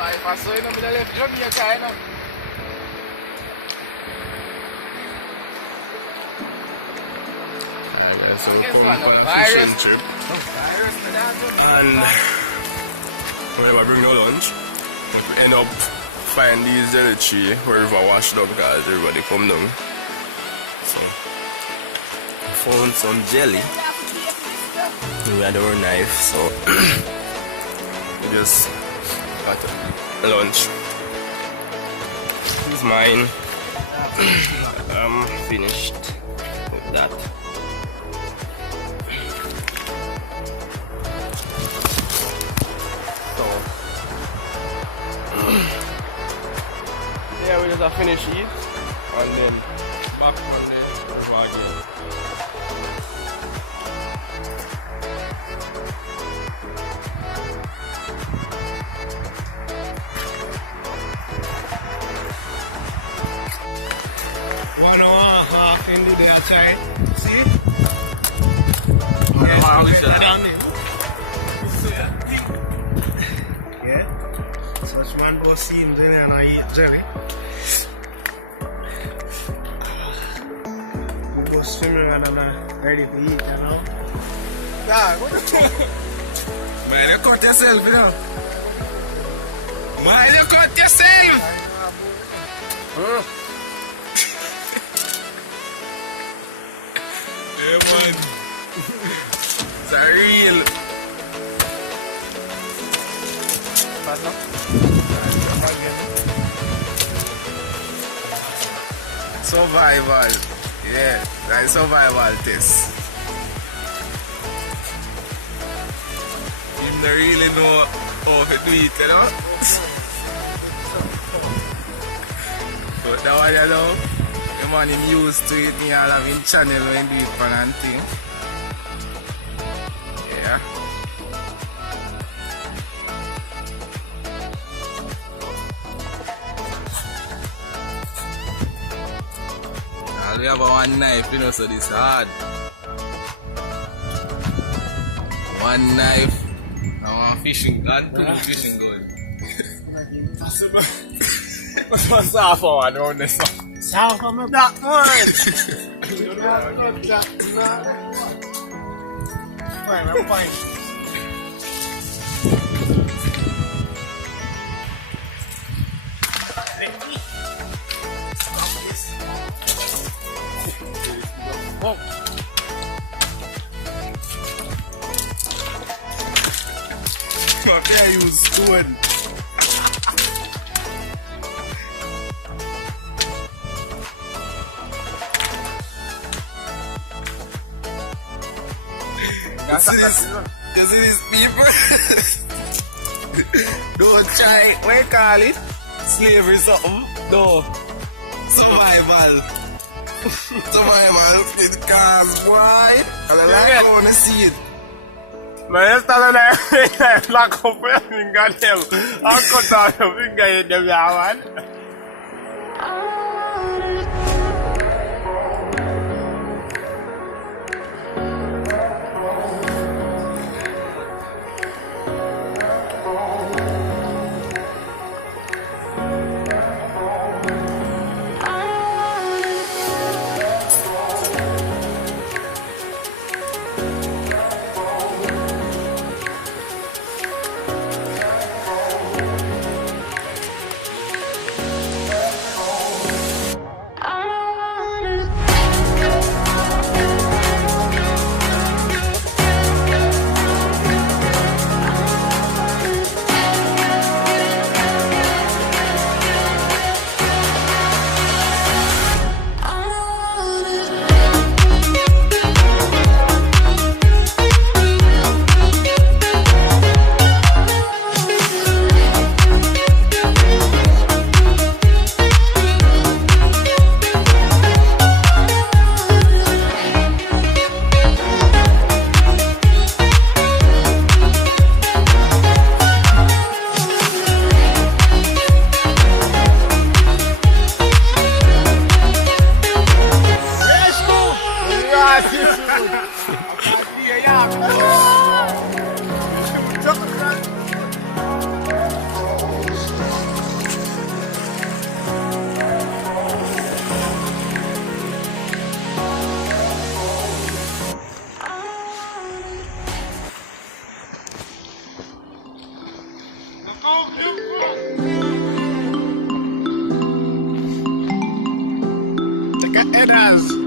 Vai, passou aí no meio da eletrônica, cara. So fishing trip, and whenever I bring no lunch, we end up find these jelly tree where river washed up because everybody come down. So we found some jelly. We had our knife, so we just got lunch. This is mine. I'm finished with that. Yeah, we just finish eat and then back on the river again. One hour and a half into the outside. See? Yeah. Such man was seen in there and I eat jelly. We go swimming and I'm ready to eat, you know? Nah, what the fuck? Man, you cut yourself, you know? Man, you cut yourself! Yeah, man. It's a real. Survival. Yeah, that's survival test. You don't really know how to do it, you know? But that one, you know, the man him used to it, me all having channel when do it for and thing. Yeah. All we have one knife, you know, so this hard. One knife, and one fishing gun, two fishing gun. Impossible. What's that for one around the sun? South of my black one. Fine, I'm fine. Whoa. I can't use stone. You see these people? Don't try, what you call it? Slavery something? No. Survival. Survival. It cause why? And I like to see it. Man, you stand there, lock up your finger, them. I'll cut out your finger in them, yeah, man. Take a headers.